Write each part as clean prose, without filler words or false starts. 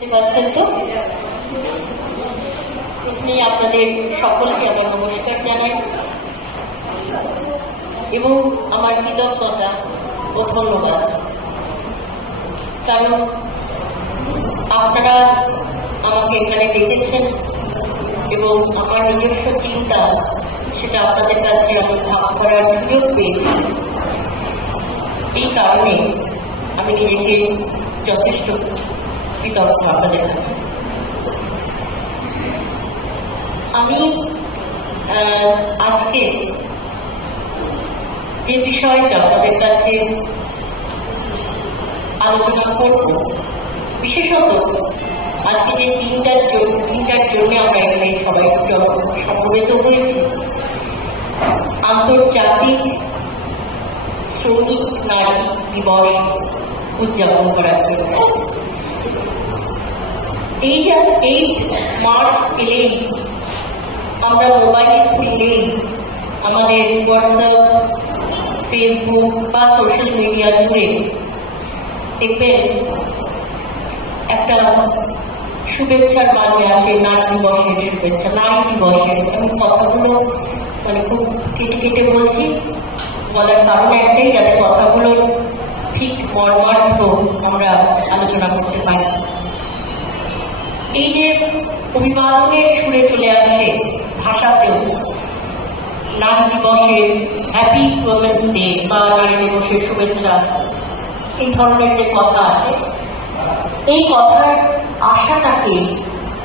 পাচ্ছেন তো? প্রথমেই আপনাদের সকলকে আমার নমস্কার জানাই এবং আমার কৃতজ্ঞতা ও ধন্যবাদ, কারণ আপনারা আমাকে এখানে ডেকেছেন এবং আমার নিজস্ব চিন্তা সেটা আপনাদের কাছে আমি ভাগ করার সুযোগ পেয়েছি। এই কারণে আমি নিজেকে যথেষ্ট কৃতজ্ঞ আপনাদের কাছে। আমি আজকে যে বিষয়টা আপনাদের কাছে আলোচনা করব, বিশেষত আজকে যে তিনটার জন্য আমরা এখানে সবাই সমবেত করেছি, আন্তর্জাতিক শ্রমিক নারী দিবস উদযাপন করার জন্য। এই যে 8 মার্চ এলেই আমরা মোবাইল খুললেই আমাদের হোয়াটসঅ্যাপ, ফেসবুক বা সোশ্যাল মিডিয়া জুড়ে দেখবেন একটা শুভেচ্ছার বাণী আসে, নারী দিবসের শুভেচ্ছা, নারী দিবসের। আমি কথাগুলো খুব কেটে কেটে বলছি, বলার কারণ একটাই, যাতে কথাগুলো ঠিক মর্মার্থ আমরা আলোচনা করতে পারি। এই যে অভিবাদনের সুরে চলে আসে ভাষাতেও, নারী দিবসের হ্যাপি উইমেন্স ডে বা নারী দিবসের শুভেচ্ছা, এই ধরনের যে কথা আসে, এই কথার আশাটাকে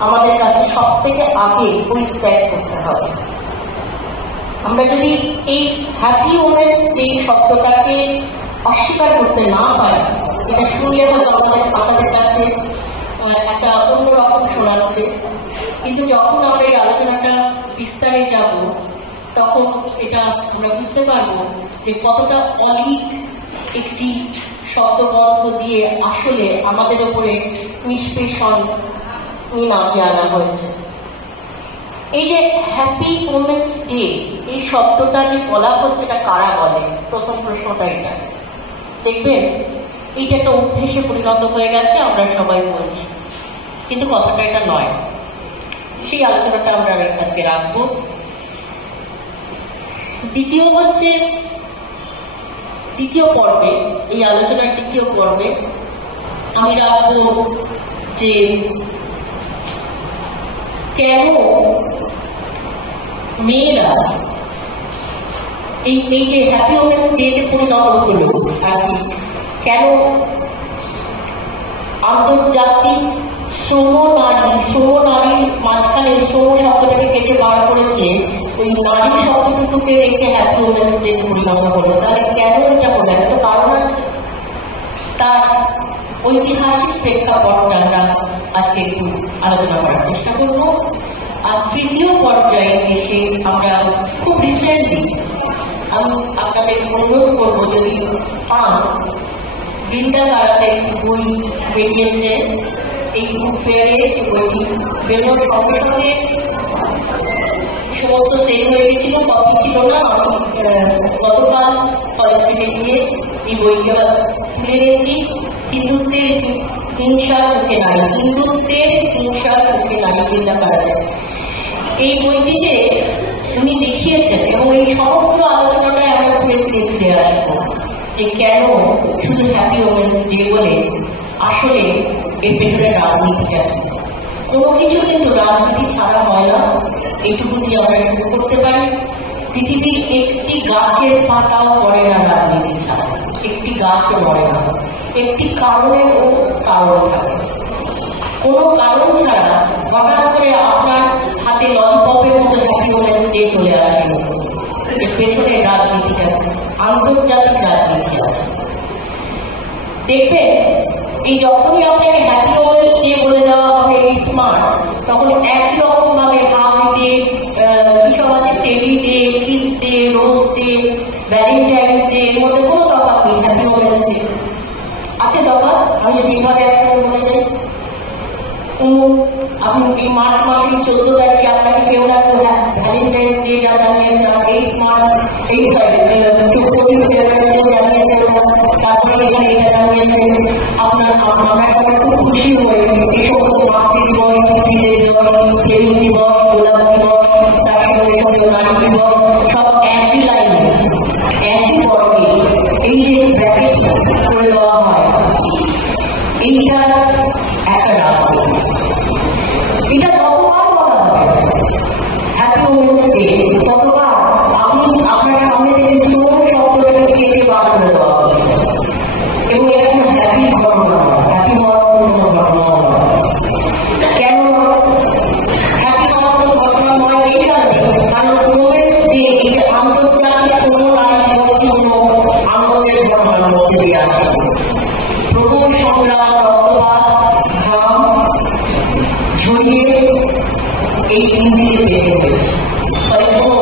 আমাদের কাছে সব থেকে আগে পরিত্যাগ করতে হবে। আমরা যদি এই হ্যাপি উইমেন্স ডে শব্দটাকে অস্বীকার করতে না পারি, এটা শুনলে হয়তো আমাদের কাছে একটা অন্যরকম শোনাচ্ছে, কিন্তু যখন আমরা এই আলোচনাটা বিস্তারে যাব তখন এটা আমরা বুঝতে পারবো যে কতটা অলিক একটি শব্দবন্ধ দিয়ে আসলে আমাদের উপরে নিষ্পেষণ নামিয়ে আনা হয়েছে। এই যে হ্যাপি উইমেন্স ডে, এই শব্দটা যে বলা হচ্ছে, এটা কারা বলে? প্রথম প্রশ্নটা এটা। দেখবেন এইটা একটা অভ্যেসে পরিণত হয়ে গেছে, আমরা সবাই বলছি, কিন্তু কথাটা এটা নয়। সেই আলোচনাটা আমরা আজকে রাখবো। দ্বিতীয় পর্বে, এই আলোচনার দ্বিতীয় পর্বে আমি রাখবো যে কেন মেয়েরা এই যে হ্যাপি উইমেন্স ডেতে পরিণত হলো, কেন আন্তর্জাতিক শ্রম নারীর মাঝখানে শ্রম শব্দটাকে কেটে বার করে দিয়ে ওই নারী শব্দটুকুকে রেখে হ্যাপি উইমেন্স ডে পরিণত হলো। তাহলে কেন এটা হলো? একটা কারণ আছে, তার ঐতিহাসিক প্রেক্ষাপটটা আমরা আজকে একটু আলোচনা করার চেষ্টা করবো। আর তৃতীয় পর্যায়ে এসে আমরা খুব রিসেন্টলি, আমি আপনাদের অনুরোধ করবো, যদি পান, বৃন্দা তারাতে একটি বই বেরিয়েছে, এই বুক ফেয়ারে বইটি বেরোনোর সঙ্গে সঙ্গে সমস্ত সেল হয়ে গেছিল, কপি ছিল না। আমি গতকাল কলেজ থেকে গিয়ে এই বইটা তুলে নিয়েছি। হিন্দুত্বের হিংসার মুখে নারী, বৃন্দা তারাতে। এই বইটিতে উনি দেখিয়েছেন, এবং এই সমগ্র আলোচনাটায় আমরা ঘুরে ফিরে আসবো যে কেন শুধু হ্যাপি উইমেন্স ডে বলে আসলে এর পেছনে রাজনীতিটা, কোনো কিছু কিন্তু রাজনীতি ছাড়া হয় না, এইটুকু দিয়ে আমরা শুরু করতে পারি। পৃথিবীর একটি গাছের পাতাও পড়ে না রাজনীতি ছাড়া, একটি গাছও মরে না, একটি কারণেও কারণ থাকে। কোনো কারণ ছাড়া হঠাৎ করে আপনার হাতে ললিপপের মতো হ্যাপি উইমেন্স ডে চলে আসে, এর পেছনে রাজনীতিটা, আন্তর্জাতিক রাজনীতি আছে। দেখবেন এই যখনই আপনাকে হ্যাপি উইমেন্স ডে বলে দেওয়া হবে 8 মার্চ, তখন একই রকম ভাবে হার্ট ডে, কি সব আছে, teddy day, kiss day, rose day, Valentine's day, এর মধ্যে কোনো তফাৎ নেই। হ্যাপি উইমেন্স ডে আছে তফাৎ? আমি যদি এইভাবে একসঙ্গে বলে যাই, আপনি এই মার্চ মাসের 14 তারিখে আপনাকে কেউ না কেউ ভ্যালেন্টাইন্স ডে জানিয়েছে, 8 মার্চ 14 ফেব্রুয়ারি জানিয়েছে, তারপরে এখানে এটা জানিয়েছে। আমরা সবাই খুব খুশি হয়ে এই সমস্ত মাতৃ দিবস, পিতৃদের দিবস, প্রেমিক দিবস, গোলাপ দিবস, তার সঙ্গে সঙ্গে নারী দিবস সব একই লাইনে একই পর্বে এই যে ব্র্যাকেট করে দেওয়া হয়, এইটা একটা রাজনীতি। এটা যতবার বলা হবে হ্যাপি উমেন্স ডে, ততবার আপনি আপনার সামনে থেকে সোম শব্দটাকে কেটে বার করে দেওয়া হচ্ছে। এবং এটা কোনো হ্যাপি ঘটনা, হ্যাপি হওয়ার কোনো ঘটনা নয়। কেন হ্যাপি হওয়ার কোনো ঘটনা নয়? এই কারণে, কারণ উমেন্স ডে এই যে আন্তর্জাতিক সোম নারী দিবসটি কোনো আনন্দের ঘটনার মধ্যে দিয়ে আসে। প্রথম সংগ্রাম, রক্তপাত, ঘাম ঝরিয়ে এই দিনটিকে বেঁধে হয়েছে। ফলে কোনো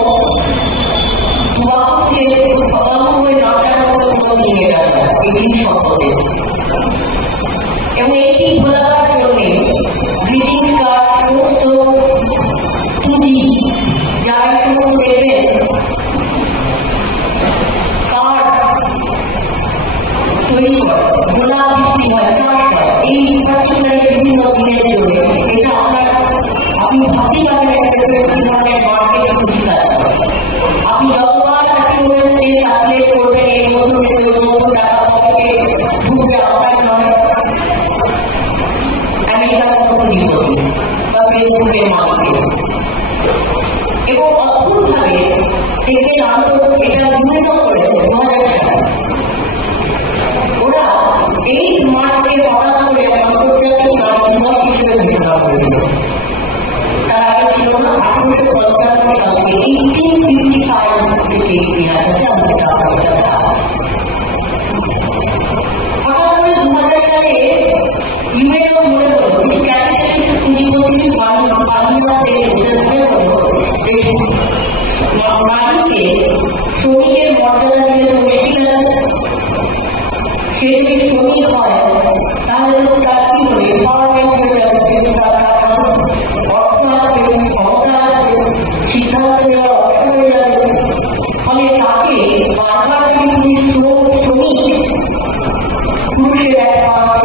হয়ে নাচার মতো কোনো দিন এটা না, এই দিন শপথের। এবং এটি ভোলাবার জন্যে গ্রিটিংস কার্ড সমস্ত পুঁজি যারা এই সমস্ত দেখবেন কার্ড তৈরি করে, গোলাপ বিক্রি হয়, চাষ হয় এই পার্টিকুলার বিভিন্ন দিনের জন্য। এটা আপনি ভাবতেই পারবেন একটা কি ধরনের মার্কেট পুঁজি কাজ করে। আপনি যতবার হ্যাপি উমেন্স ডে সার্কুলেট করবেন এর মধ্যে টাকা পকেটে ঢুকবে আপনার নয়, আমেরিকার কোনো পুঁজিপতি বা ফেসবুকের মালিকের। এবং অদ্ভুতভাবে এটা বিনোদন করেছে 2000 সালে। ওরা 8 মার্চে হঠাৎ করে আন্তর্জাতিক নারী দিবস হিসেবে ঘোষণা করেছিল। তার আগে ছিল না, 1855 সাল থেকে 1855 থেকে ইতিহাস আছে আমাদের হঠাৎ করে 2000 সালে ইউএনও মনে হলো কিছু ক্যাপিটালিস্ট পুঁজিপতির মনে হলো নারীকে শ্রমিকের মর্যাদা দিলে তো মুশকিল আছে। সে যদি শ্রমিক হয় তাহলে তো তার কি হবে, এম্পাওয়ারমেন্ট হয়ে যাবে, তার অর্থ আসবে, ক্ষমতা আসবে, সিদ্ধান্ত নেওয়ার অর্থ হয়ে যাবে। ফলে তাকে বারবার যদি শ্রমিক পুরুষের এক পার্শ্ব,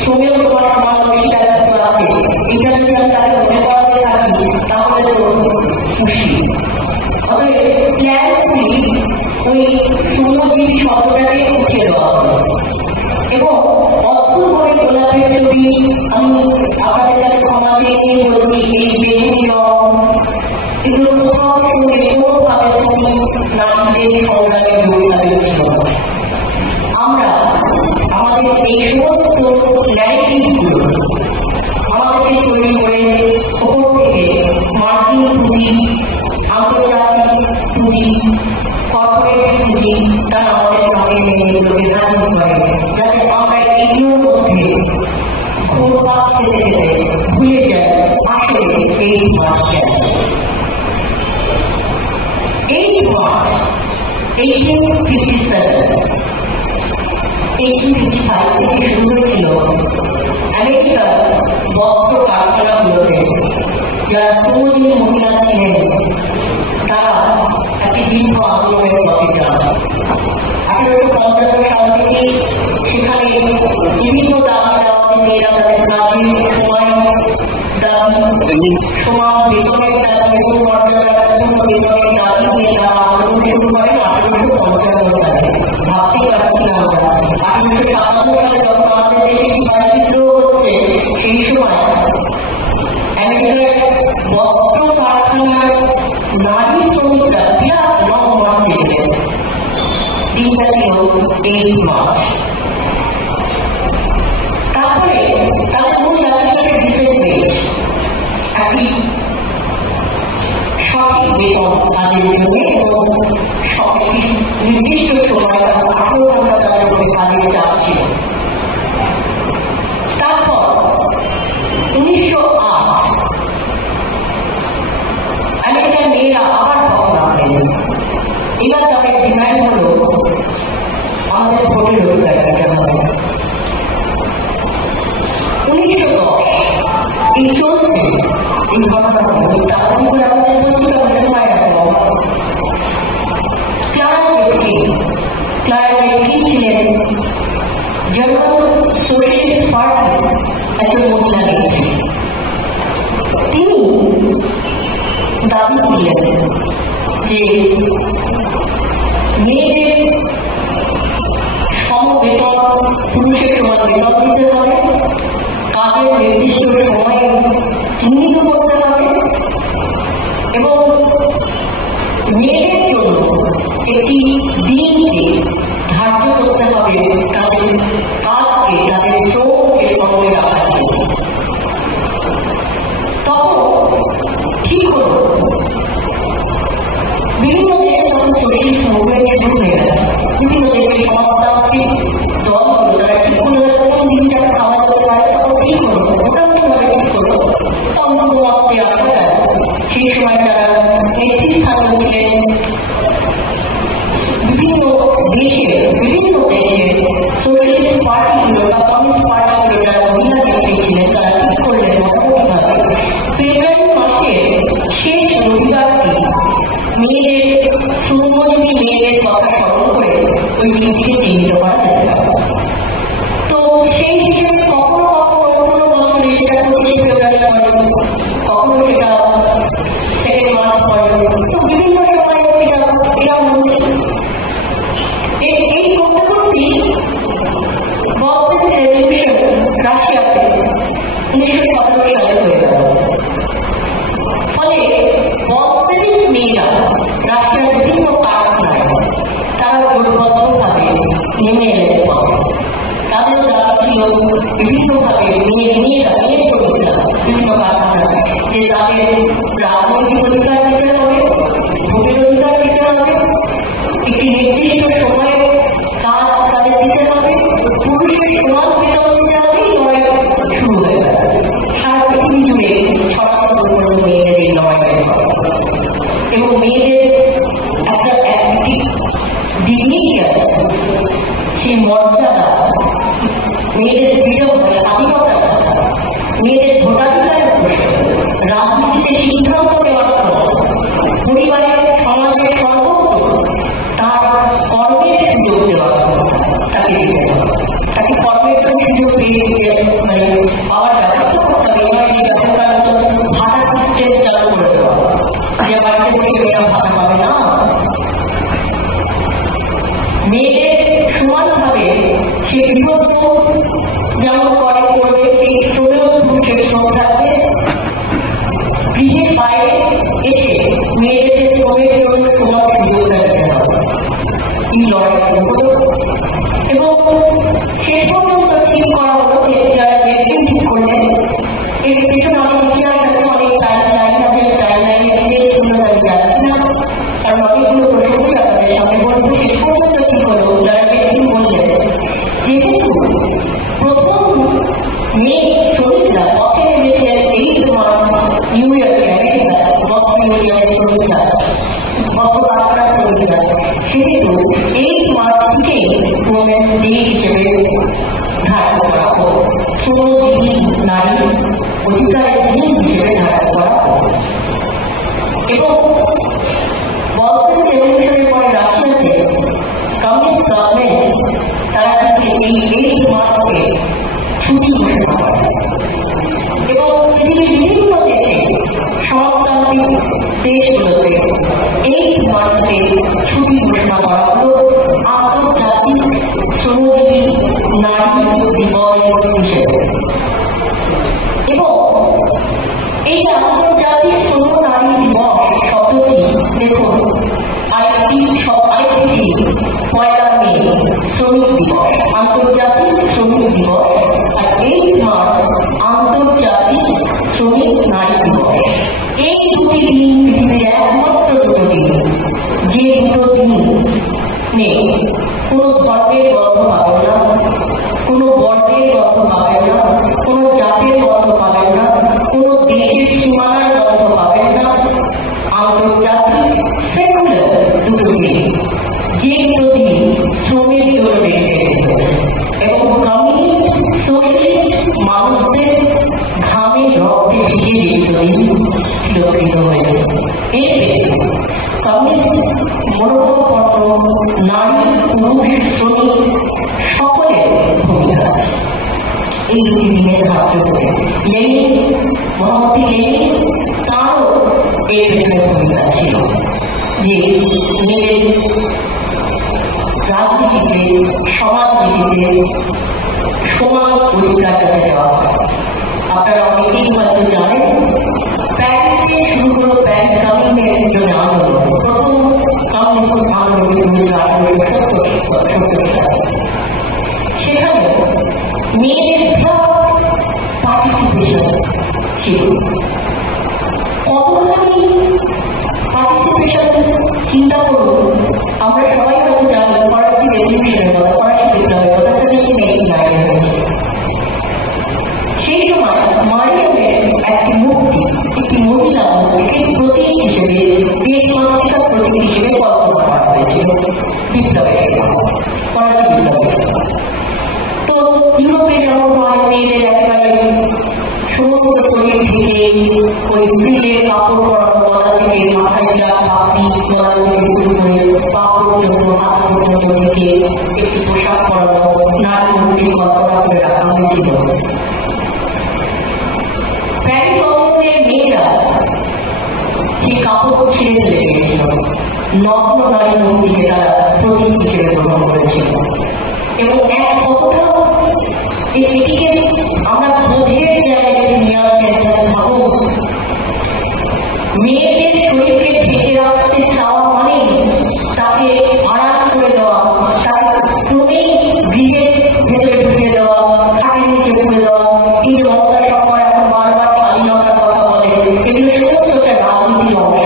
শ্রমেও তোমার সমান অংশীদারিত্ব আছে, এটা যদি আমি তাকে মনে করাতে থাকি তাহলে তো মুশকিল। অতএব প্ল্যানফুলি ওই শ্রমজীবী শব্দটাকে উঠে দেওয়া হলো। এবং অদ্ভুতভাবে গোলাপের ছবি, আমি আপনাদের কাছে ক্ষমা চেয়ে নিয়ে বলছি, এই বেগুনি রং এগুলো কোথাও শুনে কোনোভাবে শুনি নারীদের সংগ্রামে জড়িয়ে ছিল। আমরা আমাদের এই সমস্ত ন্যারেটিভগুলো আমাদেরকে তৈরি করে ওপর থেকে মার্কিন পুঁজি, আন্তর্জাতিক পুঁজি, কর্পোরেট পুঁজি তারা আমাদের সামনে এগুলোকে রাজনীতি করে, যাতে আমরা এগুলোর মধ্যে ঘুরপাক খেতে খেতে ভুলে যাই আসলে 8 মার্চ কেন। 8 মার্চ 1855 থেকে শুরু হয়েছিল আমেরিকার বস্ত্র কারখানাগুলোতে যারা শ্রমজীবী মহিলা ছিলেন তারা একটি দীর্ঘ আন্দোলনের পথে যান। 1875 সাল থেকে সেখানে বিভিন্ন দাবি দাওয়াতে মেয়েরা তাদের কাজের সময় দাবি, সমান বেতনের দাবি, বেতন মর্যাদা, পূর্ণ বেতনের দাবি নিয়ে তারা আন্দোলন শুরু করেন 1855 সালে। ভাবতে পারছি আমরা 1857 সালে যখন আমাদের দেশে সিপাহী বিদ্রোহ হচ্ছে, সেই সময় আমেরিকার বস্ত্র কারখানার নারী শ্রমিকরা বিরাট লং মার্চে গেলেন। দিনটা ছিল 8 মার্চ। তারপরে তাদের মূল জাতিসংঘের ডিসেন্ট ওয়েজ, একটি সঠিক বেতন তাদের জন্য এবং নির্দিষ্ট সময় 18 ঘন্টা তাদের উপরে কাজের চাপ ছিল। তারপর 1908 আমেরিকার মেয়েরা আবার পথ নামলেন। এবার তাদের ডিমান্ড হল আমাদের ভোটের অধিকার দিতে হবে। 1910 এই চলছে এই ঘটনাগুলো তাড়াতাড়ি করে আমাদের বলছি তখন সময় রাখবো। ক্লারা জেটকিন ছিলেন জার্মান সোশ্যালিস্ট পার্টির একজন মহিলা নেত্রী। তিনি দাবি করলেন যে মেয়েদের সমবেতন, পুরুষের সমান বেতন দিতে হবে, কাজের নির্দিষ্ট সময়ে চিহ্নিত করতে হবে এবং মেয়েদের জন্য একটি দিনকে ধার্য করতে হবে তাদের কাজকে, তাদের শ্রমকে সময় রাখার জন্য। তখন ঠিক হল বিভিন্ন দেশে তখন সোশ্যালিস্ট মুভমেন্ট শুরু হয়ে গেছে। বিভিন্ন দেশের সমাজতান্ত্রিক দলগুলো তারা ঠিক করলো কোন দিনটাকে খাওয়া যেতে পারে, তখন ঠিক হলো মোটামুটিভাবে ঠিক হলো অন্তর্মতে আসা গেল। সেই সময় যারা নেতৃস্থানীয় ছিলেন বিভিন্ন দেশে সোশ্যালিস্ট পার্টিগুলো বা কমিউনিস্ট পার্টিগুলো যারা মহিলা নেত্রী ছিলেন তারা ঠিক করলেন মোটামুটিভাবে ফেব্রুয়ারি মাসের শেষ রবিবারটি মেয়েদের শ্রমজীবী মেয়েদের কথা স্মরণ করে ওই দিনটিকে চিহ্নিত করা যেতে পারে। তো সেই হিসেবে কখনো কখনো কোনো বছরে সেটা 25 ফেব্রুয়ারি পরে, কখনো সেটা 2 মার্চ পরে, তো বিভিন্ন সময় এরা হচ্ছে। এই করতে করতেই বলশেভিক রেভলিউশন রাশিয়াতে 1917 সালে হয়ে গেল। ফলে বলশেভিক মেয়েরা রাশিয়ার বিভিন্ন কারখানায় তারা জোটবদ্ধভাবে নেমে এলেন। তাদের দাবি ছিল বিভিন্নভাবে মেয়েরা শ্রমিকরা বিভিন্ন কারখানায় যে তাদের রাজনৈতিক অধিকার দিতে হবে, ভোটের অধিকার দিতে হবে, একটি নির্দিষ্ট সময়ে কাজ তাদের দিতে হবে, পুরুষের সমান বেতন দিতে হবে। লড়াই শুরু হয়ে গেল। সারা পৃথিবী জুড়ে ছড়াছড়ি করল মেয়েদের এই লড়াইয়ের কথা এবং মেয়েদের একটি ডিগনিটি আছে, সেই মর্যাদা, মেয়েদের ফ্রিডম বা স্বাধীনতার কথা, মেয়েদের ভোটাধিকারের প্রশ্ন, রাজনীতিতে সিদ্ধান্ত দেওয়ার সময়, পরিবারের সমাজের সর্বত্র তার কর্মের সুযোগ দেওয়ার তাকে দিতে হবে, তাকে কর্মের সুযোগ পাওয়ার ব্যবস্থা করতে হবে। এবার এই এখনকার মতো ভাতা সিস্টেম চালু করে দেওয়া যে বাড়িতে বসে মেয়েরা ভাতা পাবে না। মেয়েদের সমানভাবে সে গৃহস্থ যেমন করবে সেই শ্রমেও পুরুষের শ্রম থাকবে। গৃহের বাইরে এসে মেয়েদের শ্রমের জন্য সমান সুযোগটা দিতে হবে। এই লড়াই শুরু হলো এবং শেষ পর্যন্ত ঠিক করা হলো যে যারা জেটকিন ঠিক করলেন, এর পিছনে অনেক ইতিহাস আছে, অনেক টাইমলাইন আছে, টাইমলাইনে ডিটেলস শুনে আমি যাচ্ছি না, কারণ অনেকগুলো প্রসঙ্গই আপনাদের সামনে বলবো। শেষ পর্যন্ত ঠিক হলো যারা জেটকিন বললেন যেহেতু প্রথম মেয়ে শ্রমিকরা পথে নেমেছিলেন 8 মার্চ নিউ ইয়র্কে, আমেরিকা, বস্ত্র ইউনিয়নের শ্রমিকরা, বস্ত্র কারখানার শ্রমিকরা, সেহেতু 8 মার্চ থেকেই উইমেন্স ডে হিসেবে ধার্য করা হল, শ্রমজীবী নারী অধিকারের দিন হিসেবে ধার্য করা হল। এবং বলশেভিক রেভলিউশনের পরে রাশিয়াতে কমিউনিস্ট গভর্নমেন্ট তারা কিন্তু এই 8 মার্চকে ছুটি ঘোষণা করে এবং পৃথিবীর বিভিন্ন দেশে সমাজতান্ত্রিক দেশগুলোতে 8 মার্চকে ছুটি ঘোষণা করা হল আন্তর্জাতিক শ্রমজীবী নারী দিবস হিসেবে। এবং এই আন্তর্জাতিক শ্রম নারী দিবস শব্দটি দেখুন আরেকটি দিন 1 মে শ্রমিক দিবস, আন্তর্জাতিক শ্রমিক দিবস, আর 8 মার্চ আন্তর্জাতিক শ্রমিক নারী দিবস। এই দুটি দিন পৃথিবীর একমাত্র দুটো দিন যে দুটো দিন নেই কোনো ধর্মের গন্ধ পাবেন না, কোনো বর্ণের গন্ধ পাবেন না, কোনো জাতের গন্ধ পাবেন না, কোনো দেশের সীমানার গন্ধ পাবেন না। আন্তর্জাতিক সেকুলার দুটো দিন, যে দুটো দিন শ্রমের জন্য ডেডিকেটেড হয়েছে এবং কমিউনিস্ট সোশ্যালিস্ট মানুষদের ঘামে রক্তে ভিজে দীর্ঘদিন স্থিরকৃত হয়েছে। এর পেছনে কমিউনিস্ট মনোভাবাপন্ন নারী, পুরুষ, শ্রমিক সকলের ভূমিকা আছে। এই দুটি দিনের ধার্য করে লেনিন, মহামতি লেনিন, তাঁরও এর পেছনে ভূমিকা ছিল যে মেয়েদের রাজনীতিতে, সমাজনীতিতে সমান অধিকার যাতে দেওয়া হয়। আপনারা অনেকেই হয়তো জানেন, প্যারিসে শুরু হলো প্যারিস কমিউনের জন্য আন্দোলন। প্রথম কমিউনিস্ট আন্দোলন শুরু হয়েছিল 1870 সালে। সেখানে মেয়েদের পার্টিসিপেশন ছিল। কতখানি পার্টিসিপেশন চিন্তা করুন। আমরা সবাই হয়তো জানি ফরাসি রেভলিউশনের কথা, ফরাসি বিপ্লবের কথা 1789 হয়েছে। সেই সময় মারিয়ামের একটি মূর্তি, একটি মহিলা মূর্তিকে প্রতীক হিসেবে, দেশমাতৃকার প্রতীক হিসেবে কল্পনা করা হয়েছিল বিপ্লবের সময়, ফরাসি বিপ্লবের সময়। তো ইউরোপে যেমন হয়, মেয়েদের একেবারে সমস্ত শরীর থেকে ওই ফ্রিলের কাপড় পরানো, গলা থেকে মাথায় পাপড়ি, গলা থেকে শুরু করে পা পর্যন্ত, হাত পর্যন্ত থেকে একটি পোশাক পরানো নারী মূর্তির কল্পনা করে রাখা হয়েছিল। প্যারিস কমিউনের মেয়েরা সেই কাপড় ছেড়ে ফেলে গিয়েছিল, নগ্ন নারী মূর্তিকে তারা প্রতীক হিসেবে গ্রহণ করেছিল। এবং এক কতটা এটিকে আমরা বোধের জায়গায় যদি নিয়ে আসতেন, তাহলে ভাবুন, মেয়েদের শরীরকে ঢেকে রাখতে চাওয়া মানে তাকে আড়াল করে দেওয়া, তাকে ক্রমেই গৃহের ভেতরে ঢুকে দেওয়া, খাটের নিচে ঢুকে দেওয়া। এই যে মমতা সরকার এখন বারবার স্বাধীনতার কথা বলে, এগুলো সমস্ত একটা রাজনীতির অংশ।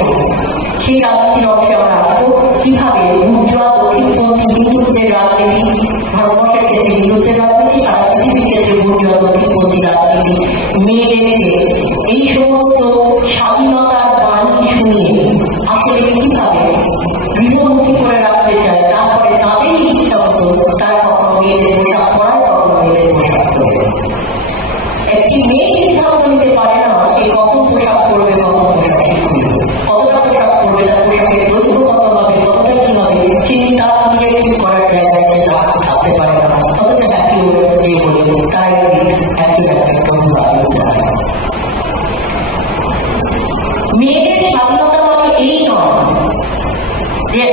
সেই রাজনীতির অংশে আমরা আসবো কিভাবে উজ্জ্বল দক্ষিণপন্থী হিন্দুত্বের রাজনীতি, ভারতবর্ষের ক্ষেত্রে হিন্দুত্বের রাজনীতি, সারা পৃথিবীর ক্ষেত্রে উজ্জ্বল দক্ষিণপন্থী রাজনীতি মেয়েদেরকে এই সমস্ত স্বাধীনতার বাণী শুনিয়ে আসলে কিভাবে গৃহমুখী করে রাখতে চায়। তারপরে তাদেরই ইচ্ছা মতো তারা কখনো মেয়েদের পোশাক পরায়, কখনো মেয়েদের পোশাক পরে। একটি মেয়ে সিদ্ধান্ত নিতে পারে না সে কখন পোশাক পরবে, কখন পোশাক শিখবে, কতটা পোশাক পরবে, তার পোশাকের দৈর্ঘ্য কত হবে, কতটা কি হবে, তিনি তার নিজের ঠিক করার জায়গায় সে থাকতে পারে না। অথচ একই ওয়েস্টে বলে তাই একই মেয়েদের স্বাধীনতা মানে এই নয় যে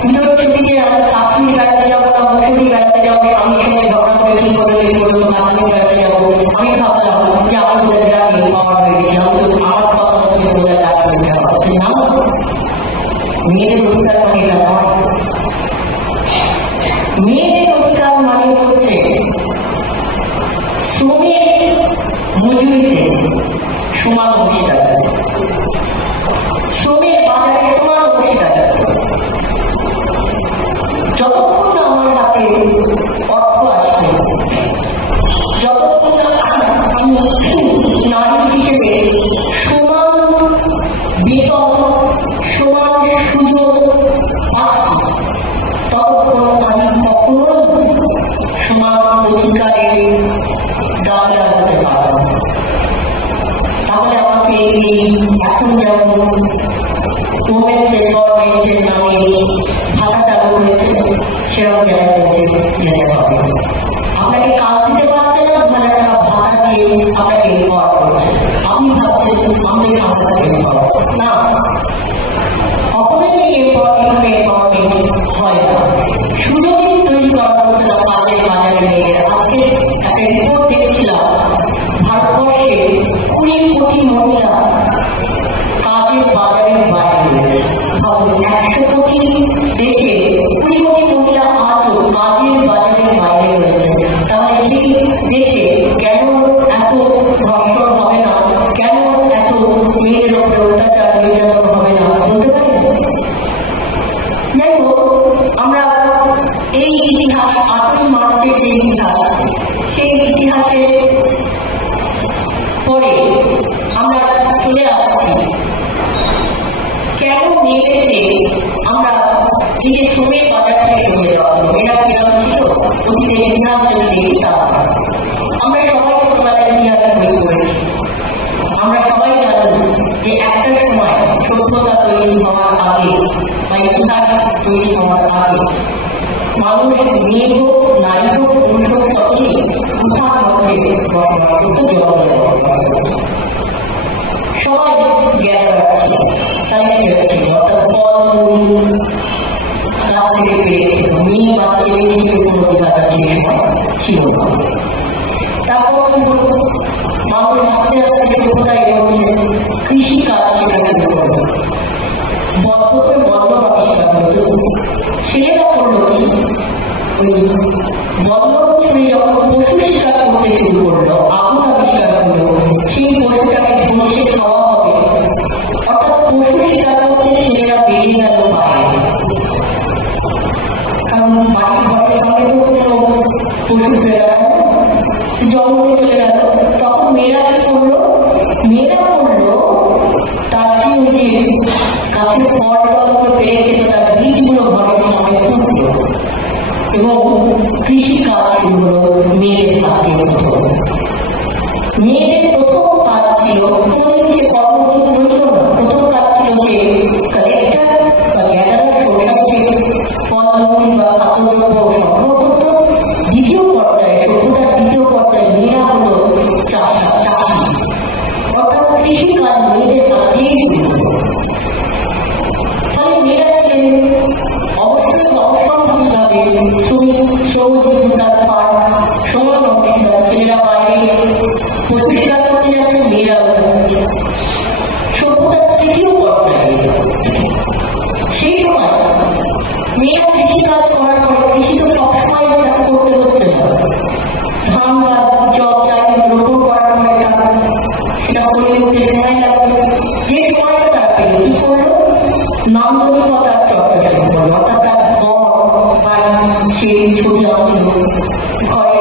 পুজোর ছুটিতে আমরা কাশ্মীর বেড়াতে যাবো না, মসুরি বেড়াতে যাবো, স্বামীর সঙ্গে ঝগড়া করে ঠিক করে সেই পর্যন্ত কাশ্মীর বেড়াতে যাবো। আমি ভাবলাম যে আমি তোদের গ্রামে পাওয়ার হয়ে গেছি, আমি তো আমার কথা মতো তোদের কাজ করে যাবো না। মেয়েদের অধিকার মানে এটা নয়। মেয়েদের অধিকার মানে হচ্ছে শ্রমের মজুরিতে সমান অংশীদার, শ্রমের বাজারে সমান অংশীদার। যতক্ষণ না আমার হাতে অর্থ আসবে, যতক্ষণ না আমি নারী হিসেবে সমান বেতন, সমান সুযোগ পাচ্ছি, ততক্ষণ আমি কখনোই সমান অধিকারের দাবিদার হতে পারব না। তাহলে আমাকে এখন যেমন উমেন্স এম্পাওয়ারমেন্টের নামে ভাতা চালু হয়েছে, সেরকম জায়গায় যেতে হবে। আপনাকে কাজ দিতে পারছে না, 2000 টাকা ভাতা দিয়ে আপনাকে এম্পাওয়ার করছে। আপনি ভাবছেন আমাদের সরকার থেকে এম্পাওয়ার না, কখনোই এখানে এম্পাওয়ারমেন্ট হয় না। সুযোগই তৈরি করা হচ্ছে না কাজের বাজারে মেয়েরা। আজকে একটা রিপোর্ট দেখছিলাম, ভারতবর্ষে 20 কোটি মহিলা কাজের বাজারের বাইরে রয়েছে। ভাবুন, 100 কোটি দেশে 20 কোটি মহিলা আজও কাজের বাজারের বাইরে রয়েছে। তাহলে সেই দেশে কেন এত ধর্ষণ হবে না, কেন এত মেয়েদের উপরে অত্যাচার নির্যাতন হবে না, বলতে পারি? যাই হোক, আমরা এই ইতিহাস, 8ই মার্চের যে ইতিহাস, সেই ইতিহাসের পরে আমরা চলে আসছি কেন মেয়েদেরকে আমরা দিকে শ্রমের বাজারটাকে সরিয়ে দেওয়া হলো। এরা কিরম ছিল অতীতের ইতিহাস যদি দেখি, আমরা সবাই ছোটবেলায় ইতিহাস বই পড়েছি, আমরা যে একটা সময় সভ্যতা তৈরি হওয়ার আগে বা ইতিহাস তৈরি হওয়ার আগে মানুষ মেয়ে হোক, নারী হোক, পুরুষ হোক, সকলেই গুহার মধ্যে বসবাস করতো, জঙ্গলে বসবাস করতো। সবাই গ্যাদার ছিল, কালেক্টেড ছিল, অর্থাৎ ফলমূল গাছ থেকে পেয়ে খেত। মেয়ে বা ছেলে হিসেবে কোনো বিভাজন সেই সময় ছিল না। তারপর কিন্তু মানুষ আস্তে আস্তে সভ্যতা এগোচ্ছে, কৃষি কাজ শেখা শুরু করলো। প্রথমে বল্লভ আবিষ্কার হতো, ছেলেরা করলো কি ওই বল্লভ ছুঁড়ে যখন পশু শিকার করতে শুরু করলো, আগুন আবিষ্কার করলো, সেই পশুটাকে ঝলসে খাওয়া হবে। অর্থাৎ পশু শিকার করতে ছেলেরা বেরিয়ে গেল বাইরে, কারণ বাড়ির ঘরের সঙ্গে তো কোনো পশু ফেলে গেল, জঙ্গলে চলে গেল। তখন মেয়েরা কি করলো? মেয়েরা করলো তার কি ওই যে গাছের ফল টলগুলো পেয়ে খেত, তার বীজগুলো ঘরের সঙ্গে ফুটলো এবং কৃষি কাজ শুরু হলো মেয়েদের হাত দিয়ে। মেয়েদের প্রথম কাজ ছিল, কোনদিন সে কর্মদিন রইল না, প্রথম কাজ ছিল যে কালেক্টর বা গ্যাদারার, সোসাইটি ফলমূল বা খাদ্যদ্রব্য সংগ্রহ করত। দ্বিতীয় পর্যায়ে, সভ্যতার দ্বিতীয় পর্যায়ে মেয়েরা হলো চাষি, অর্থাৎ কৃষি কাজ মেয়েদের হাত দিয়েই শুরু হলো। ফলে মেয়েরা ছিলেন অবশ্যই অসম্ভবভাবে শ্রমজীবিতার পাঠ, সমান অংশীদার। ছেলেরা বাইরে পশু শিকার করতে যাচ্ছে, মেয়েরা যাচ্ছে। সভ্যতার তৃতীয় পর্যায়ে সেই সময় মেয়েরা কৃষি কাজ করার পরে, কৃষি তো সবসময় তাকে করতে হচ্ছে না, ধান বা জব যাই রোপণ করার পরে সেটা করে উঠতে সময় লাগবে। যে সময়টা তার পেল কি করলো? নান্দনিকতার চর্চা শুরু করলো, অর্থাৎ তার ঘর বাড়ি সে ছবি আঁকলো, ঘরে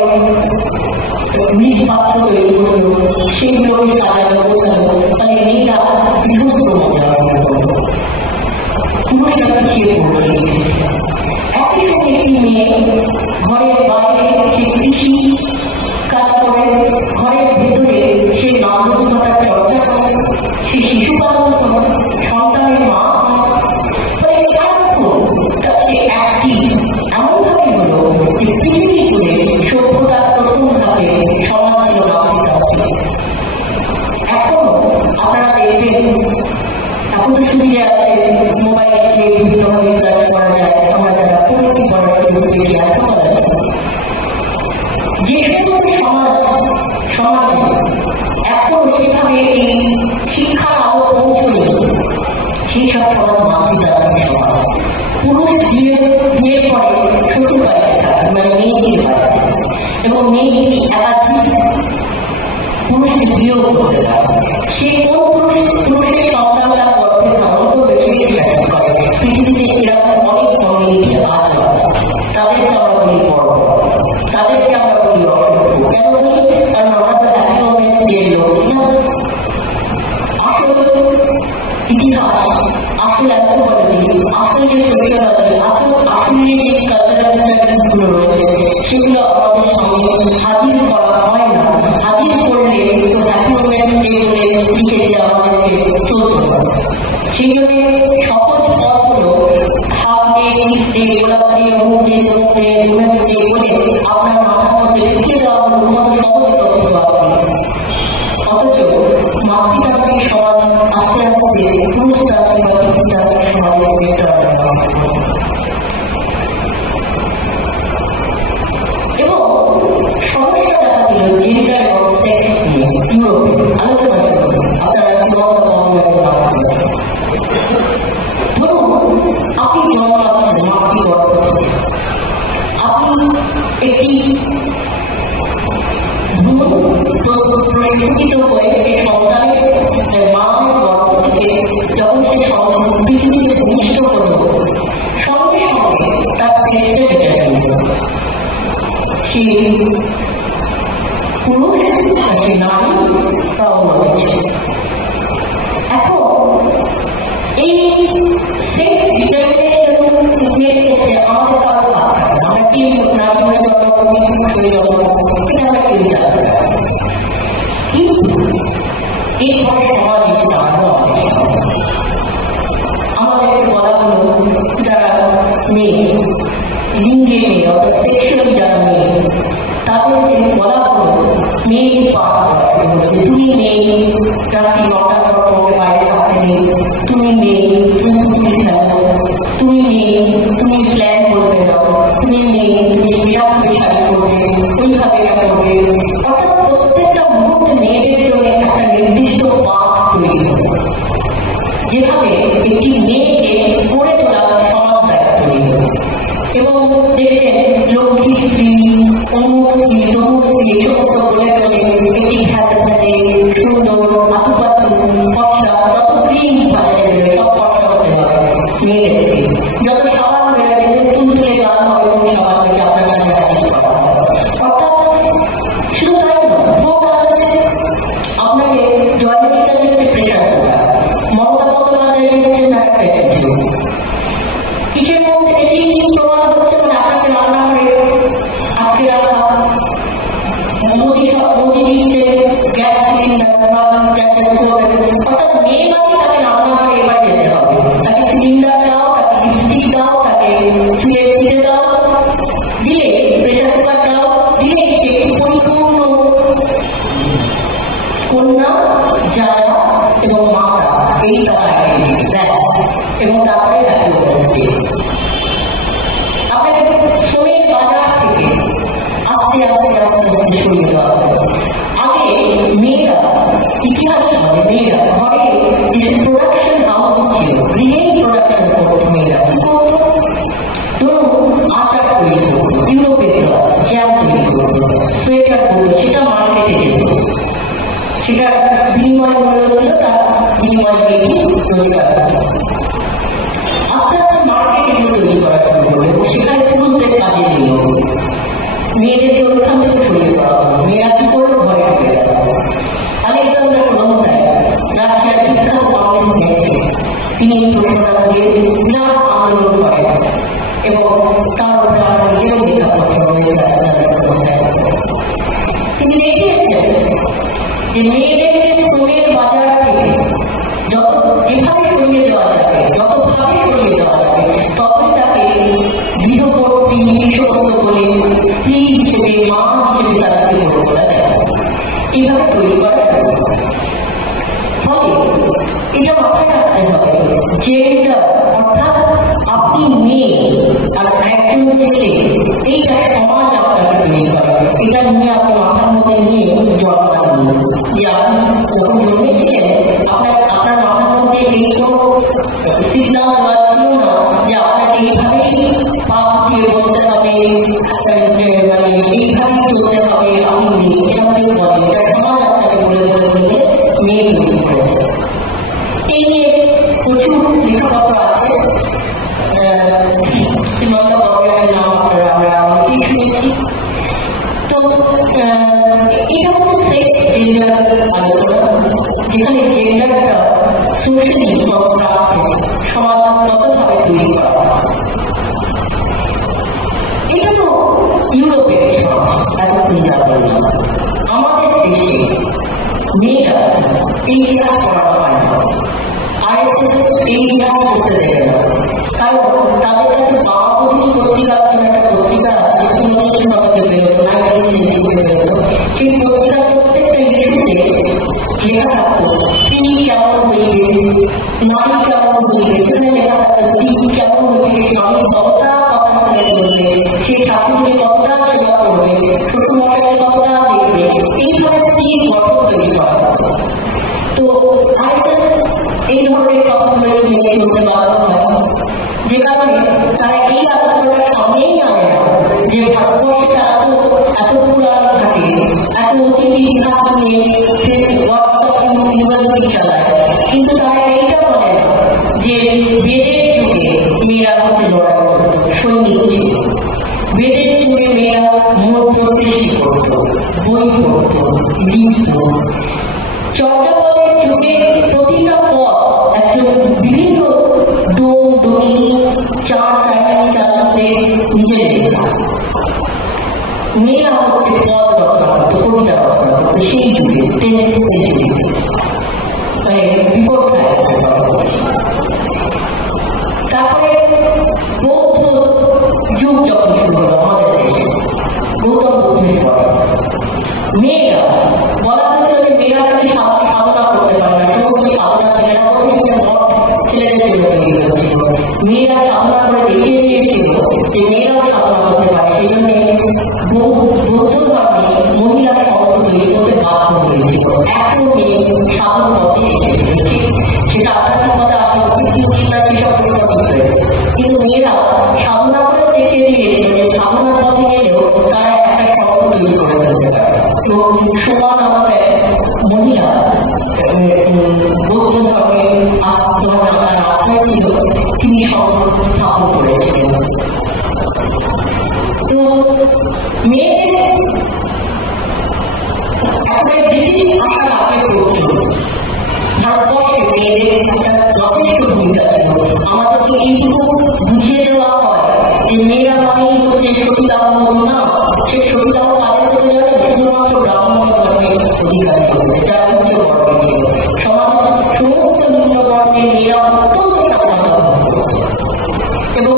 মৃৎপাত্র তৈরি করলো, সেগুলোকে সাজানো বোঝালো। তাহলে মেয়েরা গৃহস্থ মজা করলো, পুরুষরা পিছিয়ে পড়লো সেই ক্ষেত্রে। একই সঙ্গে একটি মেয়ে ঘরের বাইরে সে কৃষি কাজ করে, ঘরের ভেতরে সে নান্দনিকতার চর্চা করে, সে শিশু পালন করে, সন্তানের মা হয়। ফলে সারাক্ষণ সে অ্যাক্টিভ। এমনভাবে হলো যে পৃথিবী জুড়ে সভ্যতার প্রথম ধাপে সমাজ ছিল মাতৃতান্ত্রিক। এখনো আপনারা দেখবেন, এখন তো সুবিধা আছে, মোবাইলে গিয়ে বিভিন্নভাবে সার্চ করা যায়। আমরা যারা পড়েছি, পড়াশোনা করেছি, এখন আছে যে সমস্ত সমাজে এখনো সেভাবে এই শিক্ষার আলো পৌঁছলে, সেই সব সমাজ মাতৃতান্ত্রিক সমাজ। পুরুষ বিয়ের পরে শ্বশুর বাড়িতে থাকে, মানে মেয়েটির বাড়িতে, এবং মেয়েটি একাধিক পুরুষকে বিয়েও করতে পারে। সে কোন পুরুষের সন্তানরা গর্ভে ধারণ করবে সেই ঠিক করে। পৃথিবীতে এরকম অনেক কমিউনিটি আছে, তাদেরকে আমরা বলি পর্ব, তাদেরকে আমরা বলি অসভ্য। কেন বলি? কারণ আমরা তো হ্যাপি ওমেন্স ডের লোক না। আসল ইতিহাস, আসল অ্যান্থ্রোপোলজি, আসল যে সোশিয়োলজি, আসল যে কালচারাল স্টাডিজ গুলো রয়েছে, সেগুলো আমাদের সামনে হাজির করা হয় না। হাজির করলে তো হ্যাপি ওমেন্স ডে বলে লিখে দিয়ে আমাদেরকে চলতে পারে। সেই জন্য সহজ পথ হলো হাফ ডে, পিস ডে, গোলাপ ডে, অমুক ডে, তমুক ডে, উমেন্স ডে বলে আপনার মাথার মধ্যে ঢুকিয়ে দেওয়া হলো কত সহজ তথ্য আপনি। অথচ মাতৃতান্ত্রিক সমাজ আস্তে আস্তে পুরুষতান্ত্রিক বা পিতৃতান্ত্রিক সমাজের দিকে এবং সমস্যা দেখা দিল জেন্ডার এবং সেক্স নিয়ে ইউরোপে আলোচনা শুরু হল। আপনারা ধরুন আপনি জন্মাচ্ছেন মাতৃগর্ভ থেকে, আপনি একটি প্রস্ফুটিত হয়ে সেই সন্তানের মায়ের গর্ভ থেকে যখন সে পৃথিবীতে ভূমিষ্ঠ হল, সঙ্গে সঙ্গে তার সেক্সটা ডিটারমিন হল। সে পুরুষ, সে নারী বা অন্য কিছু। এখন এই সেক্স ডিটারমিনেশনের ক্ষেত্রে আমাদের কারো ভাগ থাকে না। আমরা কি নারী হয়ে জন্ম করি, পুরুষ হয়ে জন্ম করি, এটা আমরা কেউ জানতে পারি। কিন্তু এরপরে সমাজ এসে দাঁড়ানো আমাদের আমাদেরকে বলা হলো যারা মেয়ে, লিঙ্গে মেয়ে অর্থাৎ সেক্সুয়ালি যারা মেয়ে, তাদেরকে বলা হলো মেয়েকে পাঠ করা শুরু হলো যে তুমি মেয়ে, রাত্রি 9টার পর তোমাকে বাইরে থাকতে নেই, তুমি মেয়ে, তুমি পুতুল খেলো, তুমি মেয়ে, তুমি স্ল্যাং করবে না, তুমি মেয়ে, তুমি এরকমভাবে শাড়ি করবে, ওইভাবে এটা করবে। অর্থাৎ প্রত্যেকটা মুহূর্তে মেয়েদের জন্য একটা নির্দিষ্ট পাঠ তৈরি হবে, যেভাবে একটি মেয়েকে গড়ে তোলা সমাজ দায়িত্ব তৈরি হবে। এবং দেখবেন লক্ষ্মীশ্রী, অমুক স্ত্রী, তমুক স্ত্রী, এই সমস্ত বলে বলে একটি খেতে থাকে সুন্দর আতুপাতু ফসলা, যত ক্রিম বাজারে দেবে সব ফসলা হতে হবে মেয়েদেরকে, যত সাবান বেড়ে দেবে তুলতুলে গান হবে কোন সাবান থেকে আপনার সাথে হাজির করা হবে। অর্থাৎ শুধু তাই নয়, ভোট আসছে, আপনাকে জয়ললিতা দিচ্ছে প্রেশার কুকার, মমতা বন্দ্যোপাধ্যায় দিচ্ছেন একটা কিছু, কিসের মধ্যে এটি প্রমাণ হচ্ছে মানে আপনাকে রান্নাঘরে আটকে রাখা, মোদি দিচ্ছে গ্যাস সিলিন্ডার বা গ্যাসের উপর, অর্থাৎ মেয়ে মানে তাকে রান্নাঘরে এবার যেতে হবে, তাকে সিলিন্ডার দাও, তাকে লিপস্টিক দাও, তাকে চুলে ফিরে দাও, দিলে প্রেশার কুকার দাও, দিলে সে পরিপূর্ণ কন্যা, জায়া এবং মাতা, এই তার আইডেন্টিটি ব্যাস। এবং তারপরে তাকে আপনাকে শ্রমের বাজার থেকে আস্তে আস্তে আস্তে আস্তে সরিয়ে দেওয়া হবে। আগে মেয়েরা, ইতিহাস মানে মেয়েরা ঘরে কিছু প্রোডাকশন হাউস ছিল, গৃহেই প্রোডাকশন করতো মেয়েরা। কি করতো? ধরুন আচার তৈরি করতো, ইউরোপের গ্লাস, জ্যাম তৈরি করতো, সোয়েটার করতো, সেটা মার্কেটে যেত, সেটা বিনিময় মূল্য ছিল, তার বিনিময় দিয়ে রোজগার করতো। আস্তে আস্তে মার্কেট এগুলো তৈরি করা শুরু করলো এবং সেখানে পুরুষদের কাজে দিল, মেয়েদেরকে ওইখান থেকে সরিয়ে দেওয়া হলো। মেয়েরা কি করলো? ঘরে ঢুকে গেল। আলেকজান্ডার কোলম্বাই, রাশিয়ার বিখ্যাত কমিউনিস্ট নেত্রী, তিনি এই প্রশ্নটা তুলে বিরাট আন্দোলন করেন এবং তার উপরে আমরা নিজেরও লেখা করতে হবে। তিনি দেখিয়েছেন যে মেয়েদেরকে শ্রমের বাজার থেকে যেভাবে সরিয়ে দেওয়া যাবে, যতভাবে সরিয়ে দেওয়া যাবে, ততই তাকে গৃহকর্ত্রী, সমস্ত বলে স্ত্রী হিসেবে, মা হিসেবে তাদেরকে গড়ে তোলা যায়, এইভাবে তৈরি করা শুরু। ফলে এটা মাথায় রাখতে হবে, জেন্ডার অর্থাৎ আপনি মেয়ে আর একজন ছেলে, এইটা সমাজ আপনাকে তৈরি করে। এটা নিয়ে আপনি মাথার মধ্যে নিয়ে জন্মালেন যে আপনি যখন জন্মেছিলেন আপনার মাথার মধ্যে এই তো সিগন্যাল দেওয়া ছিল না যে আপনাকে এইভাবেই পাপ দিয়ে বসতে হবে, মানে এইভাবেই চলতে হবে, আপনি মেয়ে, এটা কেউ বলে, এটা সমাজ আপনাকে বলে বলে বলে মেয়ে তৈরি করেছে। এই নিয়ে প্রচুর লেখাপত্র আছে, শ্রীমন্ত বড়ের নাম আমরা অনেকেই শুনেছি। তো এটা হচ্ছে সেক্স জেন্ডার আলোচনা, যেখানে জেন্ডারটা সোশ্যালি কনস্ট্রাক্টেড, সমাজগতভাবে তৈরি করা। এটা তো ইউরোপের সমাজ, এতক্ষণ যা বললাম। আমাদের দেশে মেয়েরা এই ইতিহাস পড়ানো হয় না, আরএসএস এই ইতিহাস করতে দেবে না, কারণ তাদের কাছে বামাপতি পত্রিকার জন্য একটা পত্রিকা আছে, 19 শতকে বেরোতো, 19th সেঞ্চুরিতে বেরোতো। সেই পত্রিকার প্রত্যেকটা ইস্যুতে লেখা থাকতো স্ত্রী কেমন হইবে, নারী কেমন হইবে, সেখানে লেখা থাকতো স্ত্রী কেমন হইবে, সে স্বামী কতটা কথা শুনে চলবে, সে শাশুড়িকে কতটা সেবা করবে, শ্বশুরমশাইকে কতটা দেখবে, এইভাবে স্ত্রীর গঠন তৈরি করা হতো। তো আরএসএস এই ধরনের কথাগুলো মেনে চলতে বাধ্য হয়, যে কারণে তারা এই আলোচনাটা সামনেই আনে না যে ভারতবর্ষে এত পুরাণ ঘাটে, এত অতীত ইতিহাস নিয়ে হোয়াটসঅ্যাপ ইউনিভার্সিটি চালায়, কিন্তু তারা এইটা বলে না যে বেদের যুগে মেয়েরা হচ্ছে লড়াই করত, সৈনিক ছিল, বেদের যুগে মেয়েরা মন্ত্র সৃষ্টি করত, বই পড়ত, লিখত। চর্যাপদের যুগে প্রতিটা পদ একজন বিভিন্ন ডোম, ডোমি, চালাতে নিজে লেখা। মেয়েরা হচ্ছে পদ রচনা করত, কবিতা রচনা করত সেই যুগে, 10th century, মানে বিফোর ক্রাইস্ট। সাধন পথে এসেছিল, ঠিক সেটা আধ্যাত্মিকতা আসা উচিত চিন্তা সেসব কিন্তু মেয়েরা সাধনা করেও দেখিয়ে দিয়েছিল যে সাধনার পথে গেলেও তারা একটা স্বপ্ন তৈরি করে ফেলতে পারে। তো সোমা নামক এক মহিলা বৌদ্ধ ধর্মের তার আশ্রয় ছিল, তিনি স্বপ্ন স্থাপন করেছিলেন। তো মেয়েদের একেবারে ব্রিটিশ আসার আগে পর্যন্ত ভারতবর্ষে মেয়েদের একটা যথেষ্ট ভূমিকা ছিল। আমাদেরকে এইটুকু বুঝিয়ে দেওয়া হয় যে মেয়েরা মানেই হচ্ছে সতীদাহ মতো না, সে সতীদাহ তাদের হতে যাবে শুধুমাত্র ব্রাহ্মণ ধর্মের অধিকারী হবে, যা উচ্চ বর্ণে ছিল। সমাজের সমস্ত নিম্ন বর্ণের মেয়েরা অত্যন্ত স্বাধীনতা এবং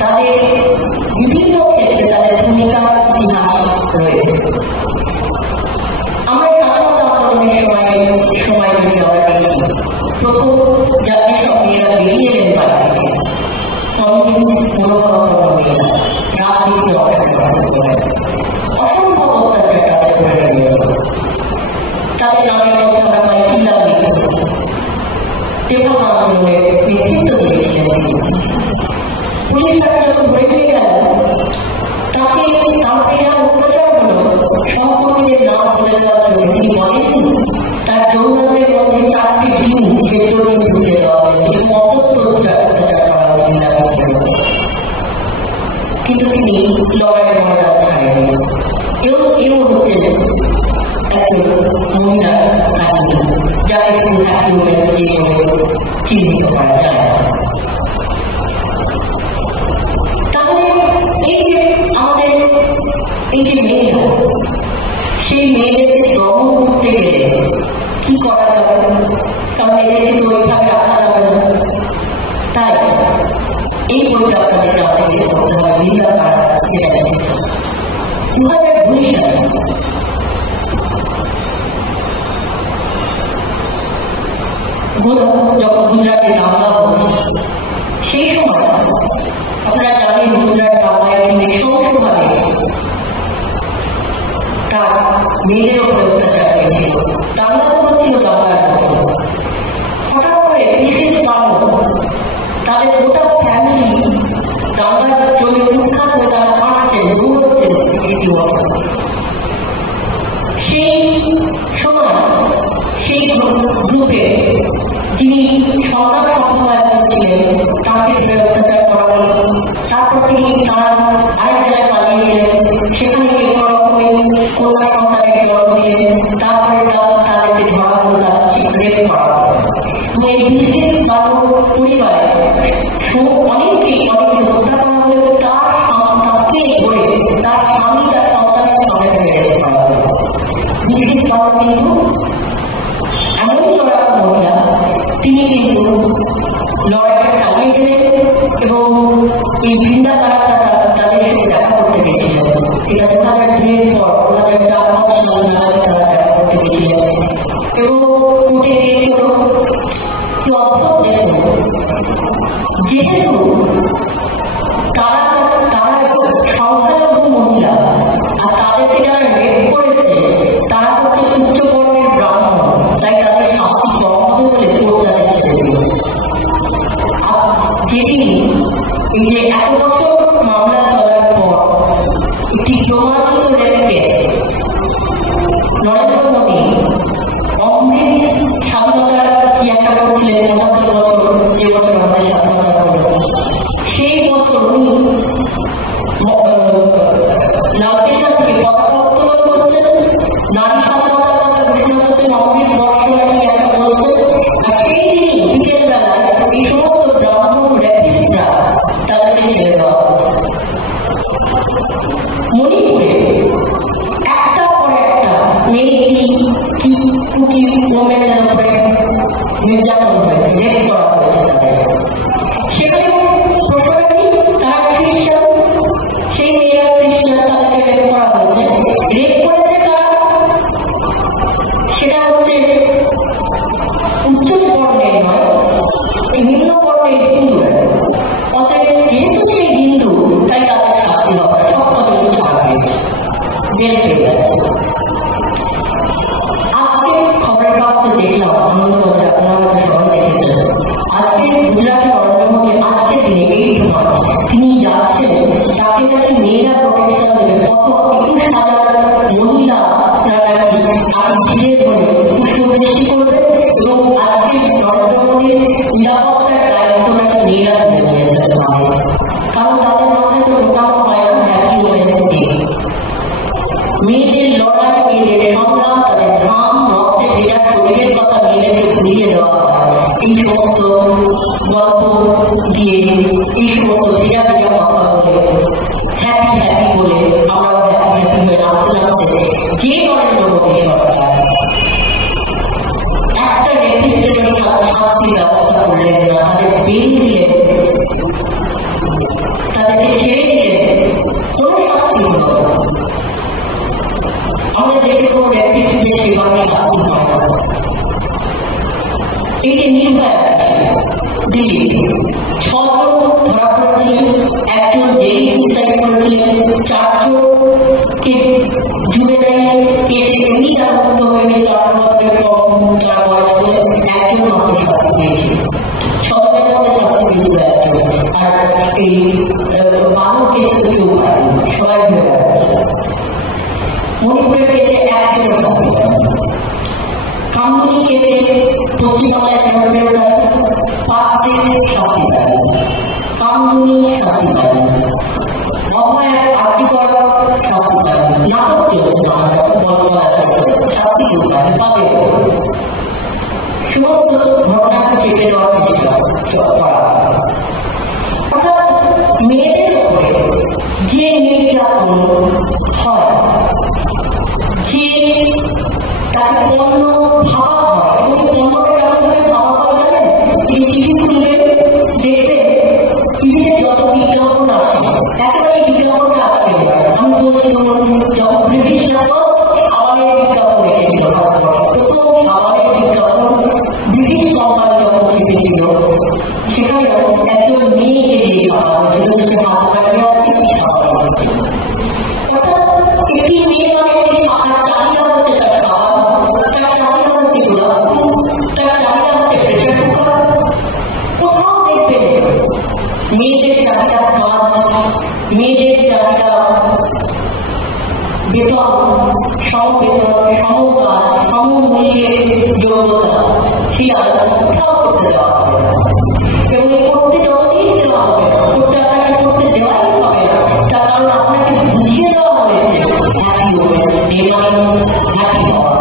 তাদের বিভিন্ন ক্ষেত্রে তাদের ভূমিকা ইতিহাস রয়েছে। আমরা স্বাধীনতা আন্দোলনের সময় যদি আমরা দেখি, প্রথম যাদের সব মেয়েরা বেরিয়ে এলেন বাড়ি থেকে কমিউনিস্ট মনোভাবাপন্ন মেয়েরা রাজনীতিতে অংশগ্রহণ করেন, অসম্ভব অত্যাচার তাদের করে নিয়ে তাদের নামের মধ্যে আমরা পাই ইলা লিখেছেন। তেভাগা আন্দোলনের নেতৃত্ব দিয়েছিলেন তিনি। পুলিশ তাকে যখন ধরে নিয়ে গেল, তাকে তার অত্যাচার হলো সহকর্মীদের নাম বলে দেওয়ার জন্য তিনি বলেন তার যৌনদের মধ্যে 4টি দিন ক্ষেত্র ঢুকে দেওয়া হয়েছে, অত্যাচার করা হয়েছে। কিন্তু তিনি লড়াইয়ের ময়দান ছাড়েননি। এও হচ্ছে একজন মহিলার কাহিনী, যাকে শুধু হ্যাপি ওমেন্স ডে বলে চিহ্নিত করা যায়। তাহলে এই যে আমাদের এই যে মেয়েরা, সেই মেয়েদেরকে দমন করতে গেলে কি করা যাবে? কারণ মেয়েদেরকে তো ওইভাবে রাখা যাবে না। তাই এই বইটা আপনাদের জানতে গেলে করতে হবে লীলা কারা, যেটা দেখেছেন 2002 সালে যখন গুজরাটে দাঙ্গা হচ্ছে, সেই সময় আপনারা জানেন গুজরাট দাঙ্গায় তিনি নৃশংসভাবে তার মেয়েদের উপরে অত্যাচার হয়েছিল। দাঙ্গা তো হচ্ছিল দাঙ্গার মতো, হঠাৎ করে ব্রিটিশ বানর তাদের গোটা ফ্যামিলি দাঙ্গার জন্য উৎখাত হয়ে তারা হাঁটছেন, দৌড়চ্ছেন রীতিমতো। সেই সময় সেই গ্রুপে যিনি সরকার সম্প্রদায় ছিলেন তাকে ধরে অত্যাচার করা হল। তারপর তিনি তার আরেক জায়গায় পালিয়ে গেলেন, সেখানে কোনো রকমে কন্যা সন্তানের জন্ম দিলেন। তারপরে তাদেরকে ধরা হলো, তাদেরকে রেপ করা হলো। এই ব্রিটিশ বানর পরিবারে অনেকে হত্যা করা হলেও তাকে ধরে তার স্বামী তার সন্তানের সামনে থেকে রেপ করা হলো। ব্রিটিশ বানর কিন্তু এমনই লড়াকু মহিলা, তিনি কিন্তু লড়াইটা চালিয়ে গেলেন এবং এই বৃন্দা তারা তাদের সাথে দেখা করতে গেছিলেন। এটা 2002 পর 2004-5 সাল নাগাদ তারা দেখা করতে গেছিলেন এবং কোর্টে গিয়েছিল। কি অদ্ভুত দেখুন, যেহেতু তারা সংখ্যালঘু মহিলা আর তাদেরকে যারা রেপ করেছে তারা হচ্ছে উচ্চবর্ণের ব্রাহ্মণ, তাই তাদের শাস্তি কম হবে বলে কোর্ট তাদের ছেড়ে দিল। যেদিন এই যে এত বছর মামলা চলার পর একটি প্রমাণিত রেপ কেস নরেন্দ্র মোদী অমৃত স্বাধীনতার কি একটা করছিলেন 75 বছর, যে বছর আমাদের স্বাধীনতা হল, সেই বছর উনি লালকেল্লা থেকে পতাকা উত্তোলন করছেন, নারী স্বাধীনতার কথা ঘোষণা করছেন, অমৃত বর্ষ নাকি একটা বলছেন। আর সেই দিনই বিকেল বেলায় এই সমস্ত ব্রাহ্মণ র্যাপিস্টরা তাদেরকে ছেড়ে দেওয়া হচ্ছে। মণিপুরে একটা পর একটা মেয়েটি কুকি ওমেনের উপরে নির্যাতন হয়েছে, রেপ করা হয়েছে তাদের। সেখানে প্রশ্নটা কি, তারা খ্রিস্টান, সেই মেয়েরা খ্রিস্টান, তাদেরকে রেপ করা হয়েছে। রেপ করেছে তারা, সেটা হচ্ছে উচ্চ বর্ণের নয়, নিম্ন বর্ণের হিন্দুরা। অতএব যেহেতু সেই হিন্দু, তাই তাদের শাস্তি হবে, সব কথা ছাড়া হয়েছে, বেল পেয়ে গেছে। আজকে খবরের কাগজে দেখি গেছিলাম আনন্দবাজার, আপনারা হয়তো সবাই দেখেছেন। আজকে গুজরাটে নরেন্দ্র মোদী আজকের দিনে 8 মার্চ তিনি যাচ্ছেন, তাকে নাকি মেয়েরা প্রোটেকশন দেবে। কত 21,000 মহিলা নাকি ঘিরে ধরে পুষ্পবৃষ্টি করবে এবং আজকে নরেন্দ্র মোদীর নিরাপত্তার দায়িত্ব নাকি মেয়েরা তুলে নিয়েছে। কারণ তাদের মাথায় তো ঢোকানো হয় না হ্যাপি ওমেন্স ডে। মেয়েদের লড়াই, মেয়েদের সংগ্রাম, তাদের ঘাম রক্তে ভেজা শরীরের কথা মেয়েদেরকে ভুলিয়ে দেওয়া হয় এই সমস্ত গল্প দিয়ে, এই সমস্ত ভেজা ভেজা কথা বলে, হ্যাপি হ্যাপি বলে আমরাও হ্যাপি হ্যাপি হয়ে নাচতে নাচতে যে নরেন্দ্র মোদী সরকার একটা রেপিস্টের শাস্তির ব্যবস্থা করলেন না, তাদের বেল দিলেন, তাদেরকে ছেড়ে দিলেন, কোনো শাস্তি হল না। আমাদের দেশে কোনো রেপিস্টদের সেভাবে শাস্তি হয় না। এই যে নির্ভয়া দিল্লিতে 6 জন ধরা পড়েছিলেন, একজন জেল সুইসাইড করেছিলেন, 4 জনকে জুভেনাইল কেসে এমনি তারা মুক্ত হয়ে গেছে, 18 বছরের কম তার বয়স বলে একজন মাত্র শাস্তি পেয়েছিল। 6 জনের মধ্যে শাস্তি পেয়েছিল একজন, আর এই 12 কেসে তো কেউ পারেনি, সবাই ঘুরে বেড়াচ্ছে। মণিপুরের কেসে একজন শাস্তি পায়। কামদুনি কেসে পশ্চিমবাংলায় কেন ফেরত আসে? 5 দিন শাস্তি পায়, কামদুনি শাস্তি পায়, অভয়ের আর্থিকর শাস্তি পায়, নাটক চলছে, শাস্তি পাবে। সমস্ত ঘটনাকে চেপে দেওয়ার চেষ্টা করা। অর্থাৎ মেয়েদের উপরে যে নির্যাতন হয়, যে তাকে পণ্য ভাবা হয়, এবং এই পণ্যটা কেমন ভাবে ভাবা হয় জানেন? এই টিভি খুললে দেখবে, টিভিতে যত বিজ্ঞাপন আসে একেবারে বিজ্ঞাপনটা আসবে। আমি বলছি যখন ব্রিটিশরা সাবানের বিজ্ঞাপন এসেছিল ভারতবর্ষে, প্রথম সাবানের বিজ্ঞাপন ব্রিটিশ কোম্পানি যখন ছেপেছিল, সেখানে একজন মেয়েকে দিয়ে ছাপা হয়েছিল, সে হাত কাটিয়ে আছে সাবান। অর্থাৎ একটি মেয়ে মানে একটি তার চাহিদা হচ্ছে তার সাবান, তার চাহিদা হচ্ছে গোলাপ, তার চাহিদা হচ্ছে প্রেসার কুকার। কোথাও দেখবেন মেয়েদের চাহিদা কাজ, মেয়েদের চাহিদা বেতন, সমবেতন, সমকাজ, সমমূল্যের যোগ্যতা, সেই আলোচনা কোথাও করতে দেওয়া হবে না। এবং এই করতে যতদিন দেওয়া হবে না, করতে আপনাকে করতে দেওয়াই হবে না, তার কারণ আপনাকে বুঝিয়ে দেওয়া হয়েছে হ্যাপি ওমেন্স ডে মানে হ্যাপি হওয়া।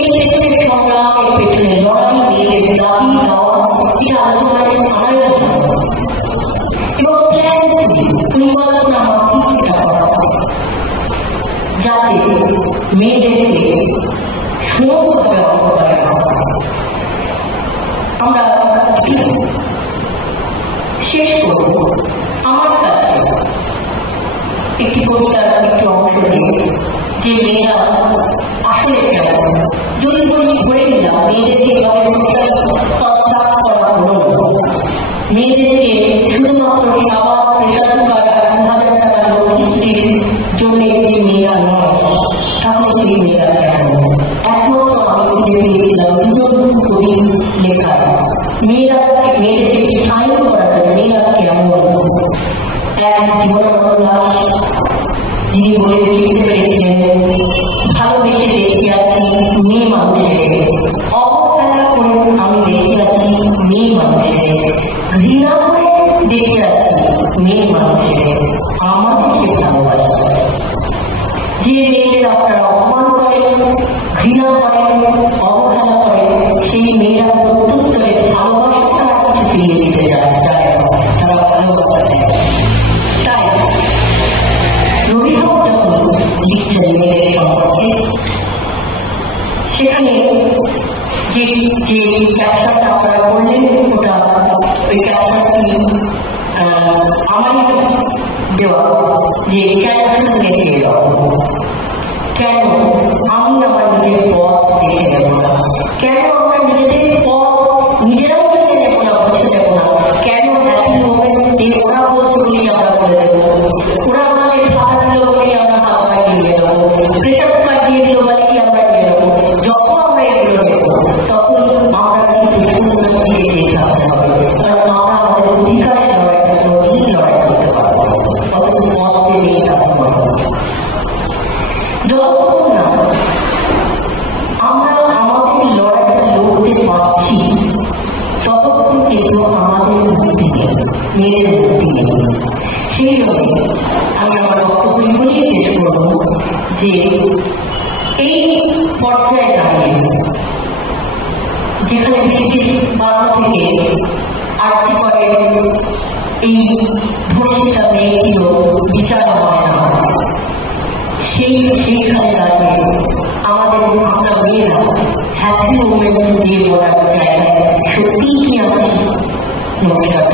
এর পেছনে সংগ্রাম, এর পেছনে লড়াই, মেয়েদের দাবি দেওয়া, এই আলোচনায় আনাই এবং প্ল্যান পরিকল্পনা মাফিক সেটা করা, যাতে মেয়েদেরকে সমস্তভাবে অবহেলা করা। আমরা শেষ করব আমার কাছে একটি কবিতার একটি অংশ দিয়ে, যে মেয়েরা আসলে কেমন। যদি বলি ধরে নিলাম মেয়েদেরকে কনস্ট্রাক্ট করা হলো, মেয়েদেরকে শুধুমাত্র সাবান, প্রেসার কুকার, 2,000 টাকার লক্ষ্মীশ্রীর জন্য যে মেয়েরা নয়, তাহলে সেই মেয়েরা কেমন? একমাত্র আমি খুঁজে পেয়েছিলাম 2 জন কবি লেখা মেয়েদেরকে ডিফাইন করার জন্য মেয়েরা কেমন। এক জীবনানন্দ দাশ, যিনি বলে লিখতে পেরেছিলেন, ভালোবেসে দেখিয়াছি মেয়ে মানুষের, অবহেলা করে আমি দেখিয়াছি মেয়ে মানুষের, ঘৃণা করে দেখিয়াছি মেয়ে মানুষের, আমাকে সে ভালোবাসা। যে মেয়েদের আপনারা অপমান করেন, ঘৃণা করেন, অবহেলা করেন, সেই মেয়েরা প্রত্যুত্তরে ভালোবাসা ছাড়া কিছু ফিরিয়ে দিতে যায় না, তারা ভালোবাসা দেয়। তাই রবি যখন লিখছেন মেয়েদের সম্পর্কে, সেখানে যে ক্যাপশনটা আপনারা করলেন, ওটা ওই ক্যাপশনটি আমারই দেওয়া, যে কেন শুনলে খেয়ে যাও, কেন আমি আমার নিজের পথ দেখে নেব না, কেন আমরা নিজেদের পথ নিজেরাই দেখে নেব না, বসে নেব না, কেন হ্যাপি ওমেন্স ডে ওরা বলছে বলেই আমরা বলে দেবো, ওরা আমাদের খাতা দিল বলেই আমরা হাত লাগিয়ে নেব, প্রেসার কুকার দিয়ে দিল বলেই আমরা নিয়ে নেবো। ভাবছি ততক্ষণ কিন্তু আমাদের মুক্তি নেই, মেয়েদের মুক্তি নেই। সেই জন্য আমি আমার বক্তব্যগুলি শেষ করব যে এই পর্যায়ে দাঁড়িয়ে যেখানে ব্রিটিশ বাংলা থেকে আর্জি করে এই ধর্ষিতা মেয়েটিরও বিচার হয় না, সেইখানে দাঁড়িয়ে আমাদের আমরা মেয়েরা হ্যাপি মোমেন্টস ডে বলার জায়গায় সত্যিই কি আছি? নমস্কার।